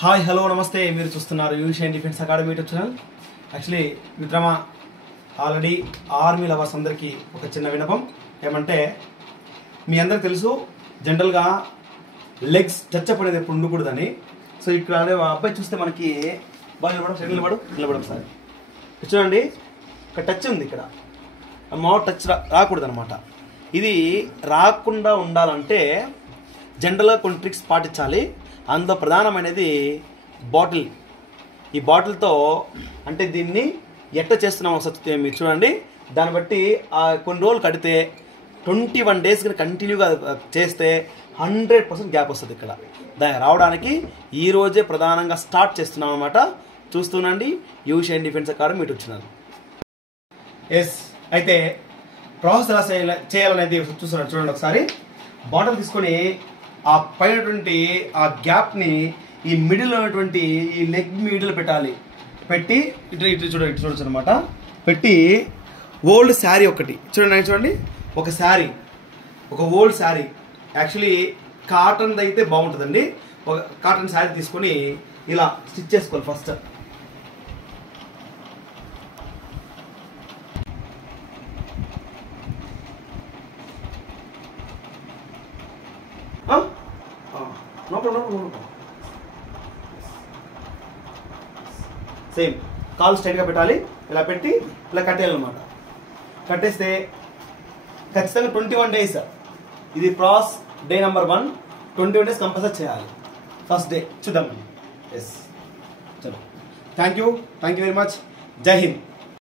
Hi hello నమస్తే మీరు చూస్తున్నారు యూషియన్ defence academy YouTube channel. Actually మిత్రమా ఆల్రెడీ ఆర్మీ లవర్స్ అందరికీ ఒక చిన్న విన్నపం ఏమంటే మీ అందరికి తెలుసు జనరల్గా లెగ్స్ టచ్ అప్ అనేది ఎప్పుడు ఉండకూడదని. సో ఇక్కడ అబ్బాయి చూస్తే మనకి బాగా నిలబడం సార్ చూడండి, ఇక్కడ టచ్ ఉంది, ఇక్కడ మామూలు టచ్ రాకూడదు అనమాట. ఇది రాకుండా ఉండాలంటే జనరల్గా కొన్ని ట్రిక్స్ పాటించాలి. అందులో ప్రధానమైనది బాటిల్. ఈ బాటిల్తో అంటే దీన్ని ఎట్ట చేస్తున్నాం వస్తుంది మీరు చూడండి. దాన్ని బట్టి కొన్ని రోజులు కడితే 21 days కంటిన్యూగా చేస్తే 100% గ్యాప్ వస్తుంది. ఇక్కడ దాన్ని రావడానికి ఈరోజే ప్రధానంగా స్టార్ట్ చేస్తున్నాం అన్నమాట. చూస్తున్నాండి యూషియన్ defence academy YouTube channel. Yes, అయితే ప్రాసెస్ ఎలా చేయాలనేది చూస్తున్నాను చూడండి. ఒకసారి బాటిల్ తీసుకొని ఆ పైనటువంటి ఆ గ్యాప్ని ఈ మిడిల్ ఉన్నటువంటి ఈ లెగ్ మిడిల్ పెట్టాలి. పెట్టి ఇటు చూడొచ్చు అనమాట. పెట్టి ఓల్డ్ శారీ ఒకటి చూడండి, ఒక ఓల్డ్ శారీ, యాక్చువల్లీ కాటన్ది అయితే బాగుంటుందండి. ఒక కాటన్ శారీ తీసుకొని ఇలా స్టిచ్ చేసుకోవాలి ఫస్ట్. సేమ్ కాలు స్ట్రైట్గా పెట్టాలి. ఇలా పెట్టి ఇలా కట్టేయాలన్నమాట. కట్టేస్తే ఖచ్చితంగా 21 days, ఇది pros day number 1, 21 days compulsory చేయాలి. ఫస్ట్ డే చూద్దాం. ఎస్, చలో, థ్యాంక్ యూ వెరీ మచ్. జై హింద్.